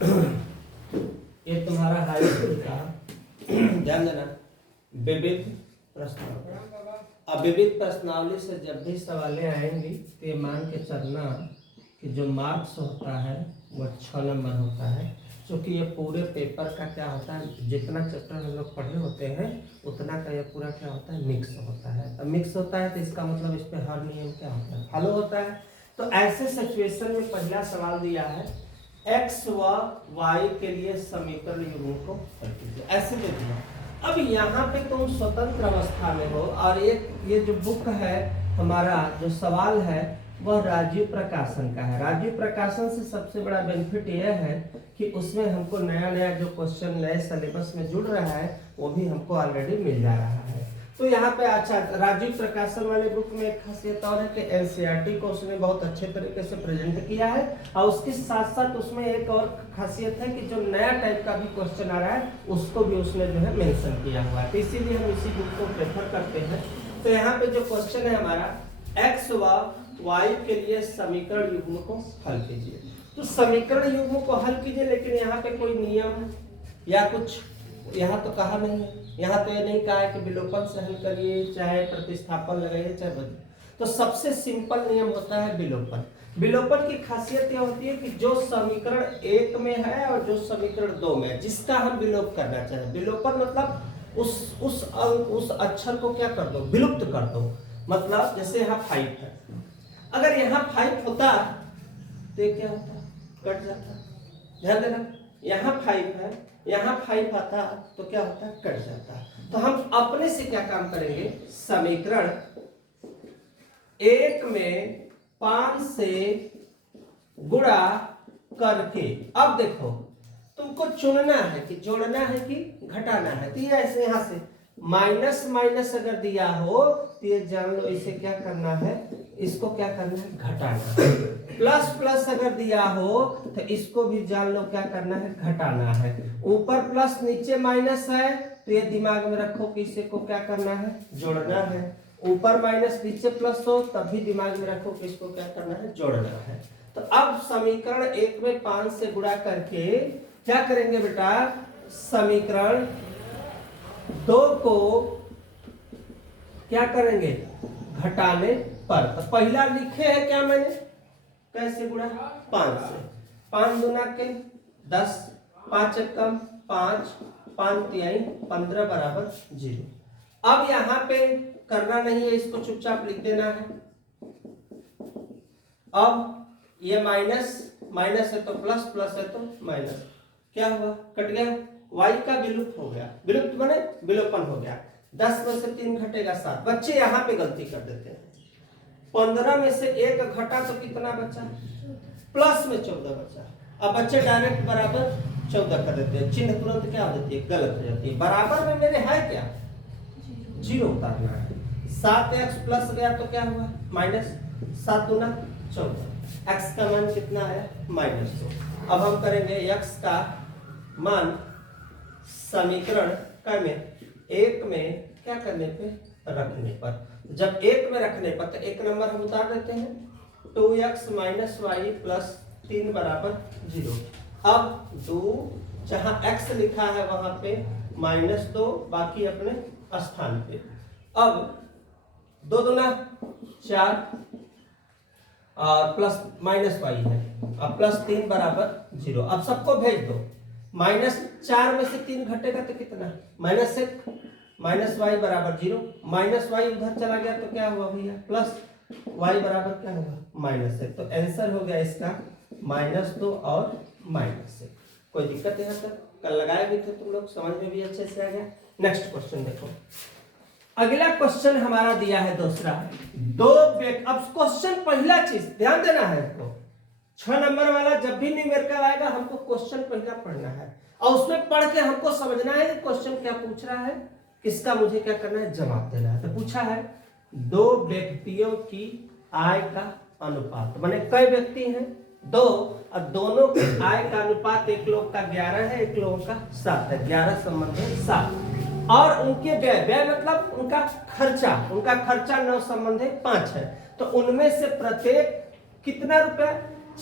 ये तुम्हारा high school का ध्यान देना विविध प्रश्नावली। अब विविध प्रश्नावली से जब भी सवालें आएंगी तो ये मान के चलना कि जो मार्क्स होता है वो 6 नंबर होता है, क्योंकि ये पूरे पेपर का क्या होता है, जितना चैप्टर हम लोग पढ़े होते हैं उतना का ये पूरा क्या होता है, मिक्स होता है। अब मिक्स होता है तो इसका मतलब इस पे हर नियम क्या होता है, फॉलो होता है। तो ऐसे सिचुएशन में पहला सवाल दिया है x व y के लिए समीकरण युग्म को हल कीजिए, ऐसे दे दिया। अब यहाँ पे तुम स्वतंत्र अवस्था में हो और ये जो बुक है हमारा, जो सवाल है वह राजीव प्रकाशन का है। राजीव प्रकाशन से सबसे बड़ा बेनिफिट यह है कि उसमें हमको नया नया जो क्वेश्चन नए सिलेबस में जुड़ रहा है वो भी हमको ऑलरेडी मिल जा रहा है। तो यहाँ पे अच्छा, राजीव प्रकाशन वाले बुक में एक खासियत और है कि एनसीईआरटी को उसने बहुत अच्छे तरीके से प्रेजेंट किया है, और उसके साथ साथ उसमें एक और खासियत है कि जो नया टाइप का भी क्वेश्चन आ रहा है उसको भी उसने जो है मेंशन किया हुआ है, तो इसीलिए हम इसी बुक को प्रेफर करते हैं। तो यहाँ पे जो क्वेश्चन है हमारा x व y के लिए समीकरण युग्म को हल कीजिए। तो समीकरण युग्म को हल कीजिए, लेकिन यहाँ पे कोई नियम या कुछ यहाँ तो कहा नहीं है, यहाँ तो ये नहीं कहा है कि विलोपन से हल करिए, चाहे प्रतिस्थापन लगाइए, चाहे बदलिए। तो सबसे सिंपल नियम होता है विलोपन। विलोपन की खासियत यह होती है कि जो समीकरण 1 में है और जो समीकरण 2 में है, जिसका हम विलोप करना चाहें। विलोपन मतलब उस अक्षर को क्या कर दो, विलुप्त कर दो। मतलब जैसे यहाँ 5 है, अगर यहाँ 5 होता तो ये क्या होता, कट जाता। ध्यान देना, यहाँ 5 है, यहाँ 5 आता तो क्या होता है, कट जाता। तो हम अपने से क्या काम करेंगे, समीकरण 1 में 5 से गुणा करके, अब देखो तुमको चुनना है कि जोड़ना है कि घटाना है। तो ये ऐसे यहाँ से माइनस माइनस अगर दिया हो तो ये जान लो इसे क्या करना है, इसको क्या करना है, घटाना है। प्लस प्लस अगर दिया हो तो इसको भी जान लो क्या करना है, घटाना है। ऊपर प्लस नीचे माइनस है तो ये दिमाग में रखो कि इसे को क्या करना है, जोड़ना है। ऊपर माइनस नीचे प्लस हो तब भी दिमाग में रखो कि इसको क्या करना है, जोड़ना है। तो अब समीकरण 1 में 5 से गुणा करके क्या करेंगे बेटा, समीकरण 2 को क्या करेंगे, घटाने पर। तो पहला लिखे है क्या मैंने, कैसे गुणा, 5 से। 5 दूना के 10, 5 एकम 5, 5 तिहाई 15 बराबर 0। अब यहाँ पे करना नहीं है, इसको चुपचाप लिख देना है। अब ये माइनस माइनस है तो प्लस, प्लस है तो माइनस, क्या हुआ, कट गया। y का विलुप्त हो गया, विलुप्त माने विलोपन हो गया। 10 में से 3 घटेगा 7। बच्चे यहाँ पे गलती कर देते हैं, 15 में से 1 घटा तो कितना बचा, प्लस में 14 बचा। अब बच्चे डायरेक्ट बराबर 14 कर देते हैं, चिन्ह तुरंत क्या हो जाती है, गलत हो जाती है। बराबर में मेरे है क्या, 0 उतारना है। 7x प्लस गया तो क्या हुआ, माइनस 7 दूना 14, x का मान कितना है, -2। अब हम करेंगे x का मान समीकरण का में 1 में क्या करने पे, रखने पर। जब 1 में रखने पर तो 1 नंबर हम उतार देते हैं, 2x - y + 3 बराबर 0। अब 2 जहां x लिखा है वहां पे -2, बाकी अपने स्थान पे। अब 2 दूना 4 और प्लस माइनस y है, अब +3 बराबर 0। अब सबको भेज दो, -4 में से 3 घटेगा तो कितना, -1 -y बराबर 0। -y उधर चला गया तो क्या हुआ भैया, प्लस y बराबर क्या होगा, -1। तो आंसर हो गया इसका -2 और -1। कोई दिक्कत यहाँ तक, कल लगाए भी थे तुम लोग, समझ में भी अच्छे से आ गया। नेक्स्ट क्वेश्चन देखो, अगला क्वेश्चन हमारा दिया है दूसरा, अब क्वेश्चन पहला चीज ध्यान देना है इसको, 6 नंबर वाला जब भी न्यूमेरिकल आएगा हमको क्वेश्चन पहला पढ़ना है और उसमें पढ़ के हमको समझना है कि क्वेश्चन क्या पूछ रहा है, किसका मुझे क्या करना है, जवाब देना है। तो पूछा है 2 व्यक्तियों की आय का अनुपात, माने कई व्यक्ति हैं, 2, और दोनों की आय का अनुपात, एक लोग का 11 है, एक लोगों का 7 है, 11 संबंध है 7। और उनके व्यय मतलब उनका खर्चा 9 संबंध है 5 है। तो उनमें से प्रत्येक कितना रुपया,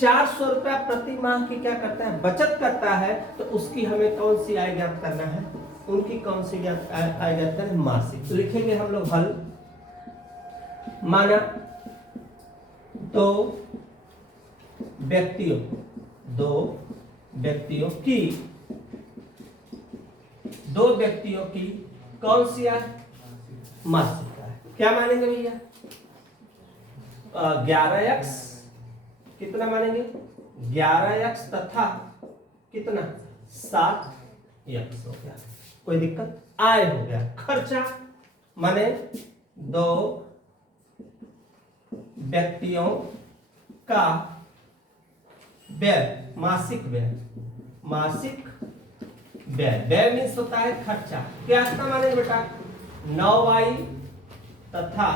400 रुपया प्रति माह की क्या करता है, बचत करता है, तो उसकी हमें कौन सी आय ज्ञात करना है, उनकी कौन सी आय ज्ञात करना है, मासिक। तो लिखेंगे हम लोग हल, माना दो व्यक्तियों की कौन सी आय, मासिक आय। क्या मानेंगे भैया, 11x कितना मानेंगे, 11x तथा कितना 7x हो गया, कोई दिक्कत, आय हो गया। खर्चा माने दो व्यक्तियों का व्यय, मासिक व्यय, व्यय मीन्स होता है खर्चा। क्या कितना मानेंगे बेटा, 9y तथा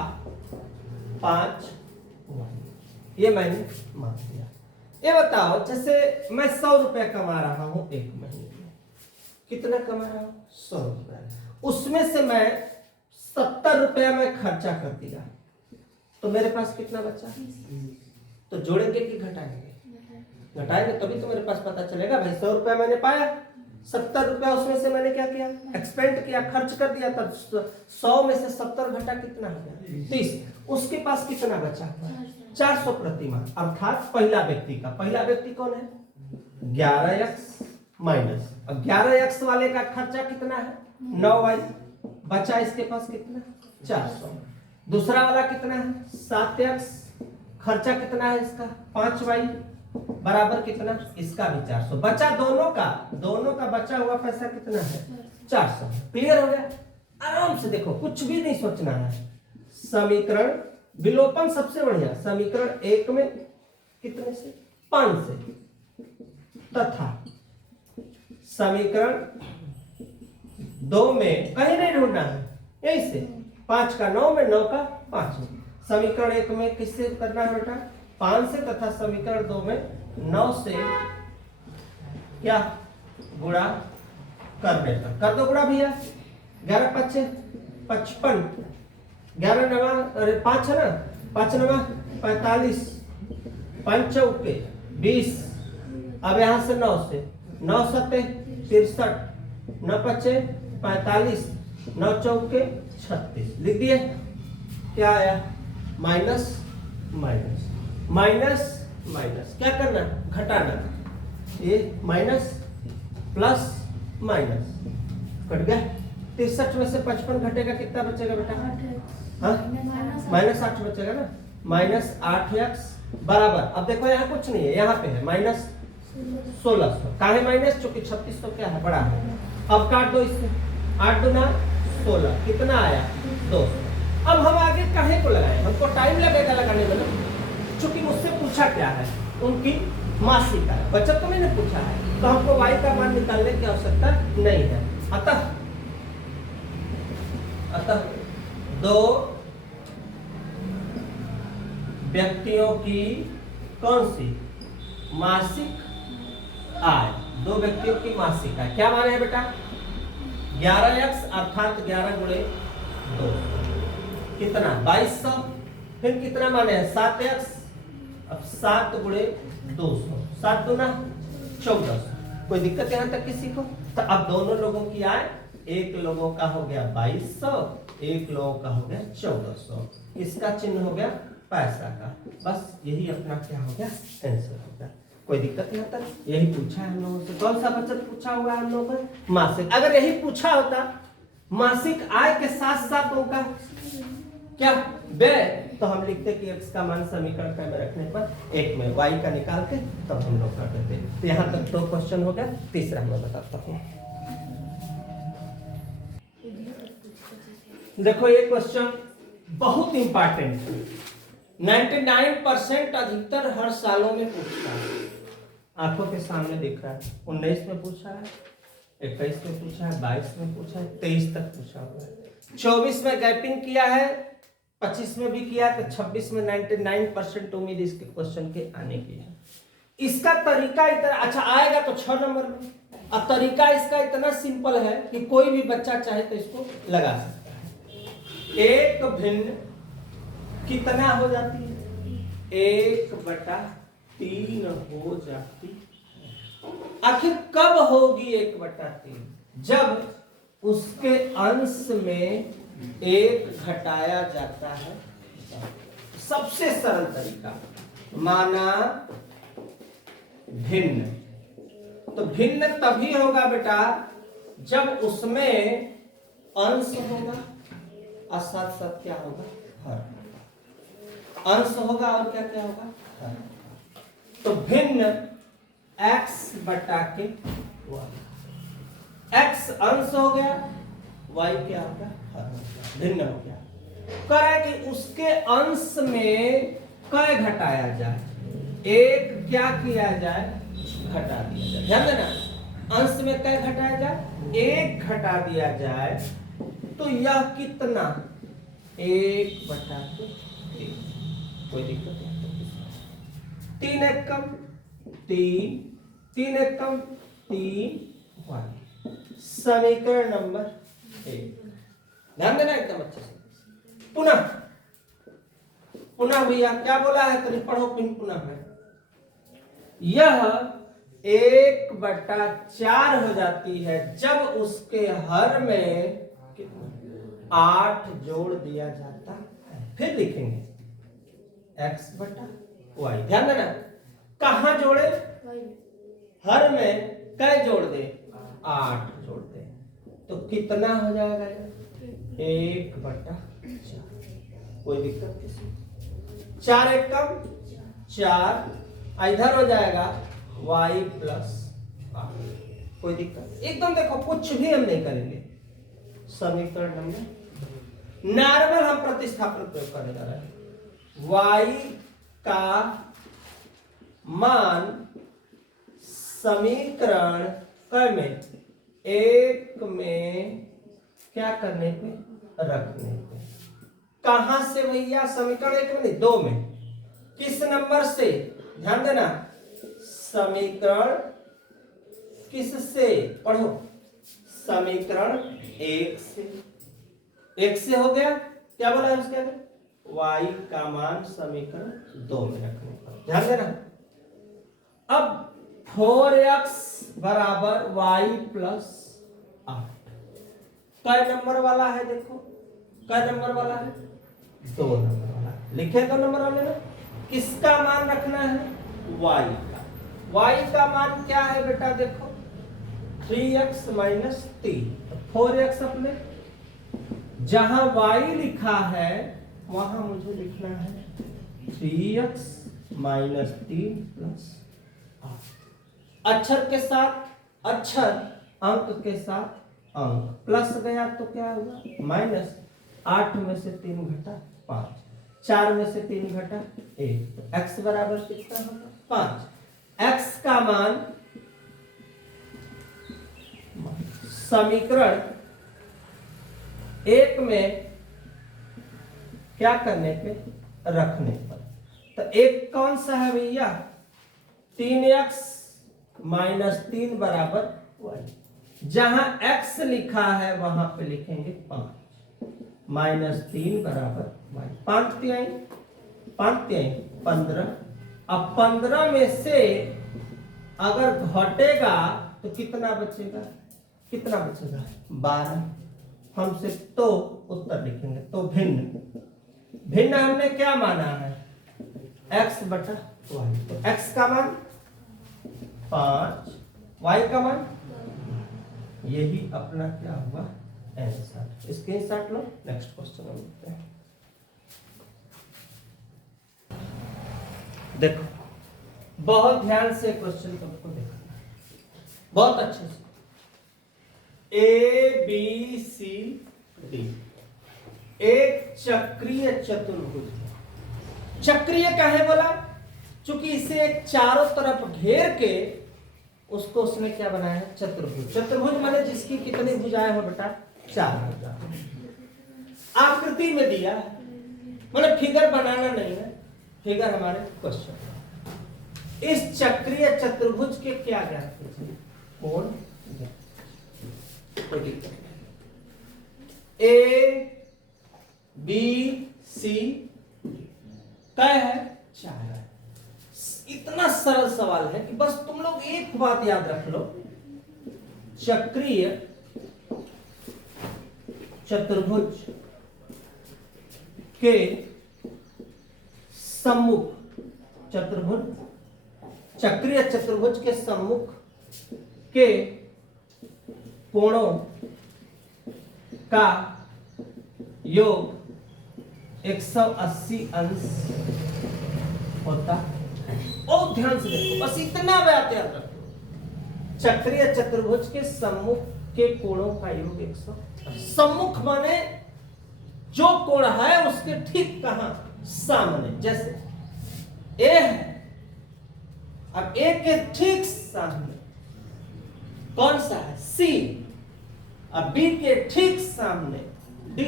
5y, ये मैंने मान दिया। ये बताओ, जैसे मैं 100 रुपया कमा रहा हूं एक महीने में, कितना कमा रहा हूं, 100 रुपया, उसमें से मैं 70 रुपया मैं खर्चा कर दिया, तो मेरे पास कितना बचा, तो जोड़ेंगे कि घटाएंगे, घटाएंगे तभी तो मेरे पास पता चलेगा भाई 100 रुपया मैंने पाया, 70 रुपया उसमें से मैंने क्या किया, एक्सपेंड किया, खर्च कर दिया, तब 100 में से 70 घटा कितना हो गया, 30, उसके पास कितना बचा, 400 प्रति माह, अर्थात पहला व्यक्ति कौन है, 11x माइनस, अब 11x वाले का खर्चा कितना है, 9y, बचा इसके पास कितना, 400, दूसरा वाला कितना है, 7x, खर्चा कितना है इसका, 5y, बराबर कितना, इसका भी 400, बचा दोनों का बचा हुआ पैसा कितना है, 400। क्लियर हो गया, आराम से देखो, कुछ भी नहीं सोचना है। समीकरण विलोपन सबसे बढ़िया, समीकरण 1 में कितने से, 5 से, तथा समीकरण 2 में कहीं नहीं ढूंढना है, यही से 5 का 9 में, 9 का 5 में। समीकरण 1 में किससे करना है बेटा, 5 से, तथा समीकरण 2 में 9 से क्या गुणा करने पर, कर दो गुणा भैया, 11 5 55, 11 नवा, अरे 5 है ना, 5 नवा 45, 5 चौके 20, अब यहां से 9 से, 9 सत्ते 63, 9 पचे 45, 9 चौके 36, लिख दिए। क्या आया, माइनस माइनस माइनस माइनस, क्या करना, घटाना, ये माइनस प्लस माइनस, कट गया, 63 में से 55 घटेगा, कितना बचेगा बेटा, हाँ -8 बचेगा ना, -8x बराबर, अब देखो यहाँ कुछ नहीं है, यहाँ पे है -1600, कहा है माइनस, चूंकि 3600 क्या है, बड़ा है, अब काट दो इससे, 8 दूना 16, कितना आया, 200। अब हम आगे काहे को लगाए, हमको टाइम लगेगा लगाने में, चूंकि मुझसे पूछा क्या है, उनकी मासिक आय, बचत तो मैंने पूछा है, तो हमको y का मान निकालने की आवश्यकता नहीं है। अतः दो व्यक्तियों की कौन सी मासिक आय, दो व्यक्तियों की मासिक आय, क्या माने है बेटा, 11x अर्थात 11 गुणे 2, कितना 2200, फिर कितना माने है 7x, अब 7 गुणे 200, 7 दूना 1400, कोई दिक्कत यहाँ तक किसी को, तो अब दोनों लोगों की आय, एक लोगों का हो गया 2200, एक लोगों का हो गया 1400, इसका चिन्ह हो गया पैसा का, बस यही अपना क्या हो गया, आंसर हो गया। कोई दिक्कत यहाँ तक, यही पूछा है हम लोगों से, कौन सा बचत पूछा हुआ है हम लोगों को, मासिक। अगर यही पूछा होता मासिक आय के साथ साथ उनका क्या व्यय, तो हम लिखते कि x का मान समीकरण में रखने पर 1 में y का निकाल के तब हम लोग कर देते। तो यहाँ तक 2 क्वेश्चन हो गया, तीसरा मैं बताता हूँ। देखो ये क्वेश्चन बहुत इंपॉर्टेंट है, 99% अधिकतर हर सालों में पूछता है, आंखों के सामने दिख रहा है, 19 में पूछा है, 21 में पूछा है, 22 में पूछा है, 23 तक पूछा हुआ है, 24 में गैपिंग किया है, 25 में भी किया, तो 26 में 99% उम्मीद इसके क्वेश्चन के आने की है। इसका तरीका इतना अच्छा आएगा तो 6 नंबर में, और तरीका इसका इतना सिंपल है कि कोई भी बच्चा चाहे तो इसको लगा सकता है। एक भिन्न कितना हो जाती है, 1/3 3 हो जाती है। आखिर कब होगी 1/3? जब उसके अंश में 1 घटाया जाता है। सबसे सरल तरीका माना भिन्न, तो भिन्न तभी होगा बेटा जब उसमें अंश होगा और साथ साथ क्या होगा, हर। अंश होगा और क्या क्या होगा, हर। तो भिन्न x बटा के y, x अंश हो गया, y क्या होगा, हर हो गया, भिन्न हो गया। कह रहा है कि उसके अंश में कै घटाया जाए, 1 क्या किया जाए, घटा दिया जाए। ध्यान देना, अंश में कै घटाया जाए, 1 घटा दिया जाए, तो यह कितना, 1/3। कोई दिक्कत नहीं। 3 एक कम 3, 3 एक कम 3 y। समीकरण नंबर 1। ध्यान देना एकदम अच्छे से। पुनः पुनः भैया क्या बोला है, करीब पढ़ो पुनः है। यह 1/4 हो जाती है जब उसके हर में 8 जोड़ दिया जाता है। फिर लिखेंगे x बटा y। ध्यान देना, कहां जोड़े, हर में कै जोड़ दे, 8 जोड़ दे, तो कितना हो जाएगा, 1/4। कोई दिक्कत नहीं। 4 एक कम 4, इधर हो जाएगा y प्लस 8। कोई दिक्कत, एकदम देखो कुछ भी हम नहीं करेंगे। समीकरण नंबर, नॉर्मल हम प्रतिस्थापन प्रयोग करने जा रहे हैं। y का मान समीकरण में 1 में क्या करने पे, रखने पे। कहां से भैया, समीकरण 1 में नहीं 2 में। किस नंबर से, ध्यान देना, समीकरण किससे, पढ़ो, समीकरण 1 से। 1 से हो गया, क्या बोला है उसके आगे, y का मान समीकरण 2 में रखने पर। ध्यान देना, अब 4x बराबर y प्लस 8 कै नंबर वाला है, देखो कै नंबर वाला है, 2 नंबर वाला। लिखे 2 नंबर वाले में किसका मान रखना है, y का। y का मान क्या है बेटा, देखो 3x माइनस 3, 4x अपने जहां y लिखा है वहां मुझे लिखना है 3x माइनस 3 प्लस 8। अक्षर के साथ अक्षर, अंक के साथ अंक, प्लस गया तो क्या हुआ, माइनस। 8 में से 3 घटा 5, 4 में से 3 घटा 1, तो x बराबर कितना होगा, 5। x का मान समीकरण 1 में क्या करने पे, रखने पर। तो एक कौन सा है भैया, 3x माइनस 3 बराबर y। जहां x लिखा है वहां पे लिखेंगे 5, माइनस 3 बराबर y। 5 3 15। अब 15 में से अगर घटेगा तो कितना बचेगा, कितना बचेगा, 12। हमसे तो उत्तर लिखेंगे, तो भिन्न, भिन्न हमने क्या माना है, x बटा y। तो x का मान 5, y का मान, यही अपना क्या हुआ, आंसर। स्क्रीनशॉट लो, नेक्स्ट क्वेश्चन हम देखते हैं। देखो बहुत ध्यान से क्वेश्चन को देखो, बहुत अच्छे से। A B C D एक चक्रीय चतुर्भुज। चक्रीय काहे बोला, चूंकि इसे चारों तरफ घेर के उसको उसने क्या बनाया है, चतुर्भुज। चतुर्भुज माने जिसकी कितनी भुजाएं हो बेटा, 4 भुजाएं। आकृति में दिया है, माने फिगर बनाना नहीं है, फिगर हमारे क्वेश्चन। इस चक्रीय चतुर्भुज के क्या ज्ञात कीजिए, कोण। ए बी सी कै है, 4 है। इतना सरल सवाल है कि बस तुम लोग एक बात याद रख लो, चक्रीय चतुर्भुज के सम्मुख चक्रीय चतुर्भुज के सम्मुख के कोणों का योग 180 अंश होता है। बहुत ध्यान से देखो, बस इतना बात याद रखो, चक्रीय चतुर्भुज के सम्मुख के कोणों का योग 180। सम्मुख माने जो कोण है उसके ठीक कहां, सामने। जैसे ए है, अब ए के ठीक सामने कौन सा है, सी। अब बी के ठीक सामने डी।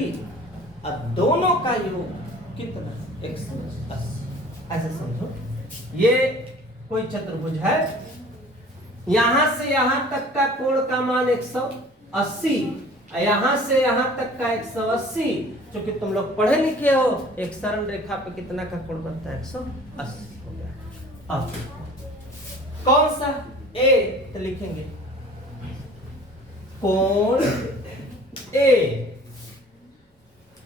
अब दोनों का योग कितना, 180। ऐसे समझो, ये कोई चतुर्भुज है, यहां से यहां तक का कोण का मान 180, यहां से यहां तक का 180। क्योंकि तुम लोग पढ़े लिखे हो, एक सरल रेखा पे कितना का कोण बनता है, 180 हो गया। अब कौन सा, ए, तो लिखेंगे कोण ए,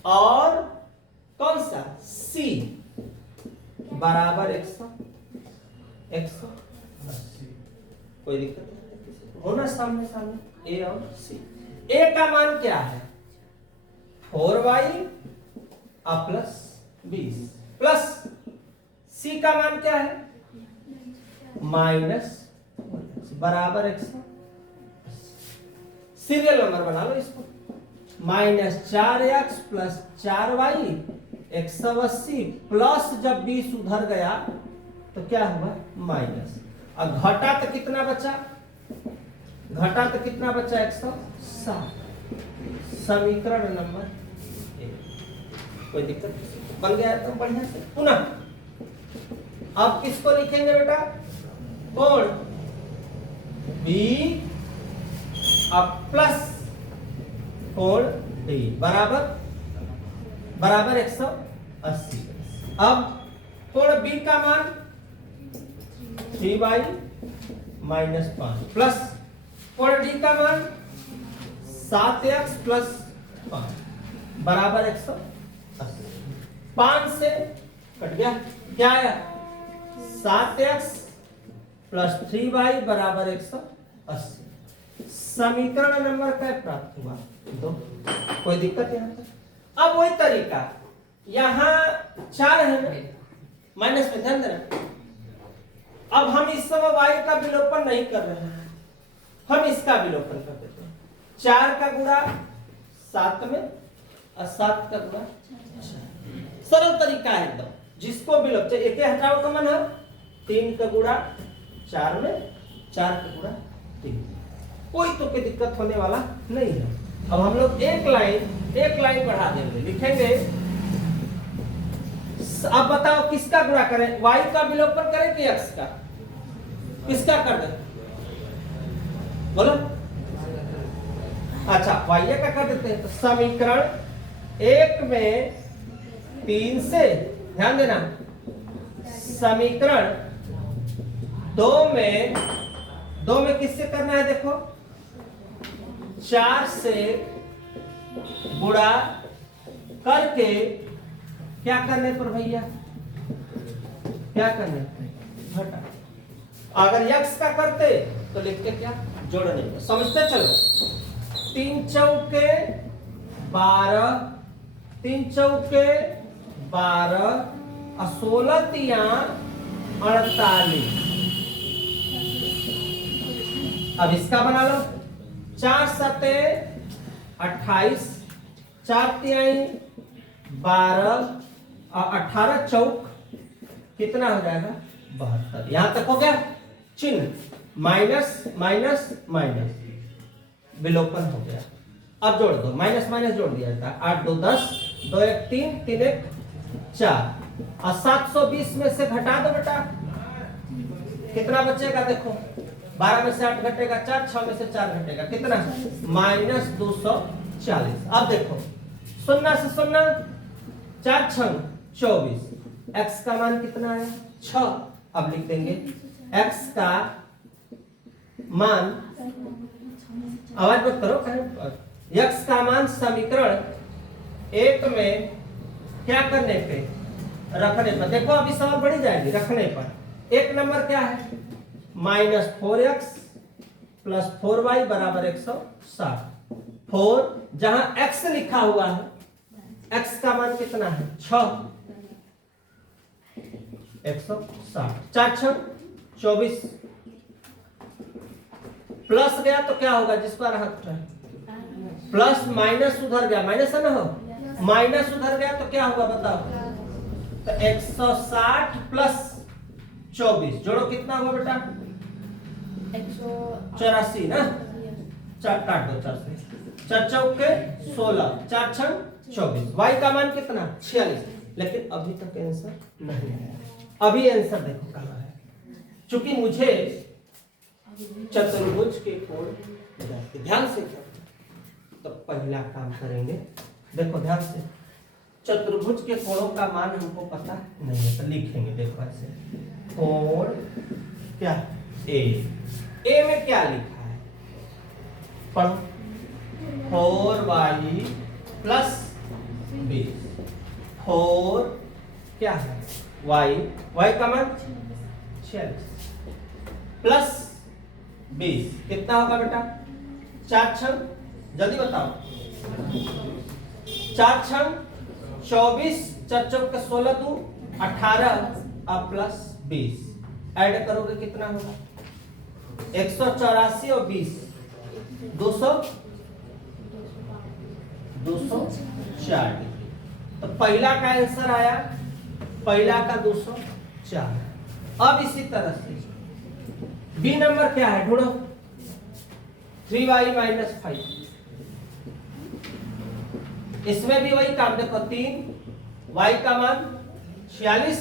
और कौन सा, सी बराबर 180। कोई दिक्कत नहीं होना, सामने सामने ए और सी। ए का मान क्या है, 4y प्लस 20, प्लस सी का मान क्या है, माइनस बराबर 100। सीरियल नंबर बना लो इसको, -4x प्लस 4y 180 प्लस, जब 20 उधर गया तो क्या हुआ, माइनस। और घटा तो कितना बचा, 160। समीकरण नंबर 1। कोई दिक्कत बन गया तो बढ़िया से। पुनः अब किसको लिखेंगे बेटा, कोण बी प्लस कोण डी बराबर 180। अब कोण बी का मान 3y - 5 प्लस कोण डी का मान 7x प्लस 5 बराबर 180। 5 से कट गया, क्या आया, 7x प्लस 3y बराबर 180। समीकरण नंबर क्या प्राप्त हुआ, 2। कोई दिक्कत यहाँ पर। अब वही तरीका, यहाँ 4 है ना, माइनस में ध्यान देना। अब हम इस समय y का विलोपन नहीं कर रहे हैं, हम इसका विलोपन कर देते हैं। 4 का गुणा 7 में और 7 का गुणा 4। सरल तरीका है एकदम, जिसको विलोप, एक हटाओ का मन है, 3 का गुणा 4 में, 4 का गुणा 3। कोई तो कोई दिक्कत होने वाला नहीं है। अब हम लोग एक लाइन बढ़ा देंगे, लिखेंगे। अब बताओ किसका गुणा करें, y का विलोपन करें कि x का, किसका कर दें, बोलो। अच्छा, y का कर देते हैं। तो समीकरण 1 में 3 से, ध्यान देना, समीकरण 2 में किससे करना है, देखो 4 से गुणा करके, क्या करने पर भैया, क्या करने, घटा। अगर x का करते तो लिखते क्या, जोड़ने पर। समझते चलो, 3 चौके 12, 3 चौके 12 और 16 तिया 48। अब इसका बना लो, 4 सते 28, 4 तिहाई 12 और 18 चौक कितना हो जाएगा, 72। यहां तक हो गया, चिन्ह माइनस माइनस माइनस, विलोपन हो गया। अब जोड़ दो, माइनस माइनस जोड़ दिया जाता है, 8 2 10, 2 1 3, 3 1 4, और 720 में से घटा दो बेटा, कितना बचेगा, देखो 12 में से 8 घटेगा 4, 6 में से 4 घटेगा, कितना, -240। अब देखो, 0 से 0, 4 6 24, x का मान कितना आया, 6, अब लिख देंगे x का मान, आवाज मत करो, x का मान समीकरण एक में क्या करने पे, रखने पर। देखो अभी सवाल बढ़ी जाएगी रखने पर। एक नंबर क्या है, -4x प्लस 4y बराबर 160। 4 जहां x लिखा हुआ है, x का मान कितना है 6, 160। 4 6 24, प्लस गया तो क्या होगा, जिस पर हाथ है प्लस, माइनस उधर गया, माइनस है ना, हो माइनस उधर गया तो क्या होगा बताओ, तो 160 प्लस 24 जोड़ो कितना हुआ बेटा, 84 ना। चार काट दो, 4 से 4 चौके 16, 4 6 24। y का मान कितना 46। लेकिन अभी तक आंसर नहीं आया। अभी आंसर देखो कहां है, क्योंकि मुझे चतुर्भुज के कोण ध्यान से करो। तो पहला काम करेंगे, देखो ध्यान से, चतुर्भुज के कोणों का मान हमको पता नहीं है, तो लिखेंगे देखो ऐसे, कोण क्या ए में क्या लिखा है पढ़ो, 4y प्लस 20। 4 क्या है y का मान 46 प्लस 20 कितना होगा बेटा, 4 6 जल्दी बताओ, 4 6 24, 4 चौक 16 2 18 अब प्लस 20 ऐड करोगे कितना होगा, 184 और 20 204। तो पहला का आंसर आया, पहला का 204। अब इसी तरह से बी नंबर क्या है ढूंढो, 3y माइनस 5। इसमें भी वही काम, देखो 3 y का मान 46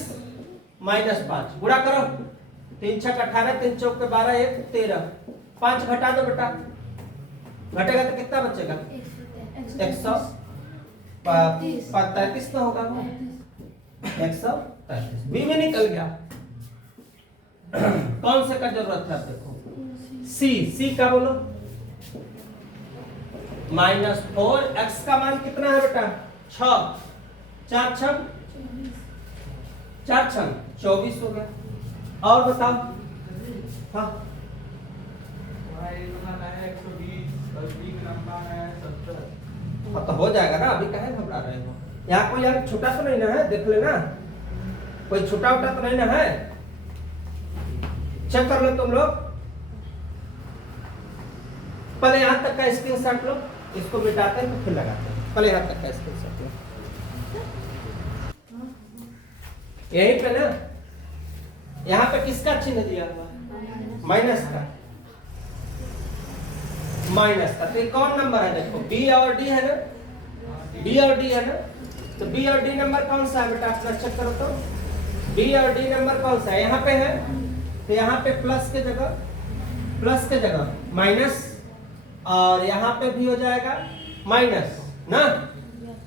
माइनस 5 गुणा करो, 3 6 18, 3 चौक 12 1 13, 5 घटा दो बेटा, घटेगा तो कितना बचेगा, 135 तो होगा, 135। बी में निकल गया। कौन से का जरूरत है देखो, सी का बोलो, -4 x का मान कितना है बेटा 6, 4 6 4 6 24 हो गया। और बताओ, हाँ तो हो जाएगा ना, अभी काहे घबरा रहे हो, यहाँ कोई यार छोटा तो नहीं ना है, देख लेना कोई छोटा उटा तो नहीं ना है, चेक कर लो तुम लोग। पहले यहां तक का स्क्रीनशॉट लो, इसको मिटाते हैं तो फिर लगाते हैं। पहले यहां तक का स्क्रीनशॉट लो, यहीं पे ना, यहां पे किसका चिन्ह दिया हुआ, माइनस का, तो ये कौन नंबर है देखो, बी और डी है ना, बी और डी है ना, तो बी और डी नंबर कौन सा है बेटा, अपना चेक करो तो, बी और डी नंबर कौन सा है, यहाँ पे है, तो यहाँ पे प्लस के जगह माइनस, और यहाँ पे भी हो जाएगा माइनस ना।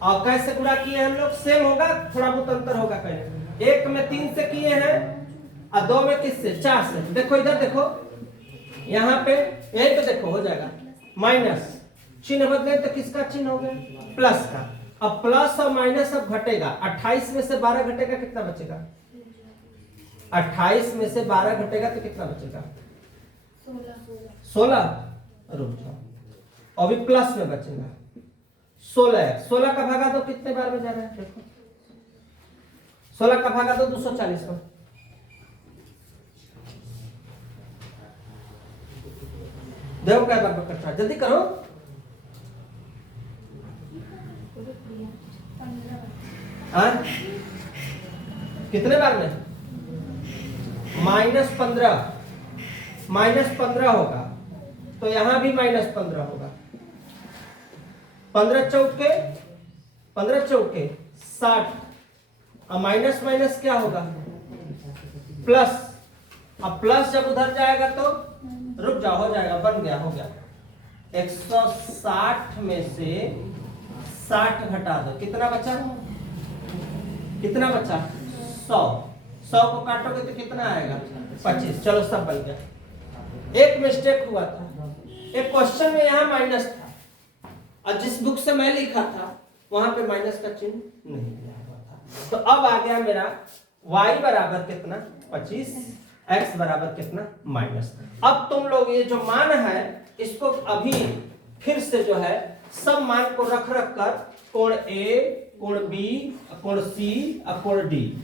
और कैसे गुणा किए हम लोग, सेम होगा, थोड़ा बहुत अंतर होगा, पहले एक में 3 से किए हैं और 2 में किससे 4 से। देखो इधर देखो, यहाँ पे यहीं पे देखो हो जाएगा माइनस, चिन्ह बदले तो किसका चिन्ह हो गया, प्लस का। अब प्लस और माइनस अब घटेगा, 28 में से 12 घटेगा, कितना बचेगा, 28 में से 12 घटेगा तो कितना बचेगा, 16। रुक जाओ, अभी प्लस में बचेगा 16 का भागा दो कितने बार में जा रहा है देखो, 16 का भागा दो 240 में, देखो क्या बार कट रहा है, जल्दी करो। कितने बार में, -15 होगा, तो यहां भी -15 होगा, 15 चौके 60, और माइनस माइनस क्या होगा, प्लस। अब प्लस जब उधर जाएगा तो रुक जाओ, हो जाएगा, बन गया, हो गया। 160 में से 60 घटा दो, कितना बचा, 100। 100 को काटोगे तो कितना आएगा 25। चलो सब बन गया। एक मिस्टेक हुआ था, एक क्वेश्चन में यहाँ माइनस था और जिस बुक से मैं लिखा था वहां पे माइनस का चिन्ह नहीं दिया हुआ था। तो अब आ गया मेरा y बराबर कितना 25, x बराबर कितना माइनस। अब तुम लोग ये जो मान है इसको अभी फिर से जो है सब मान को रख कर कोण A, कोण B, कोण C और कोण D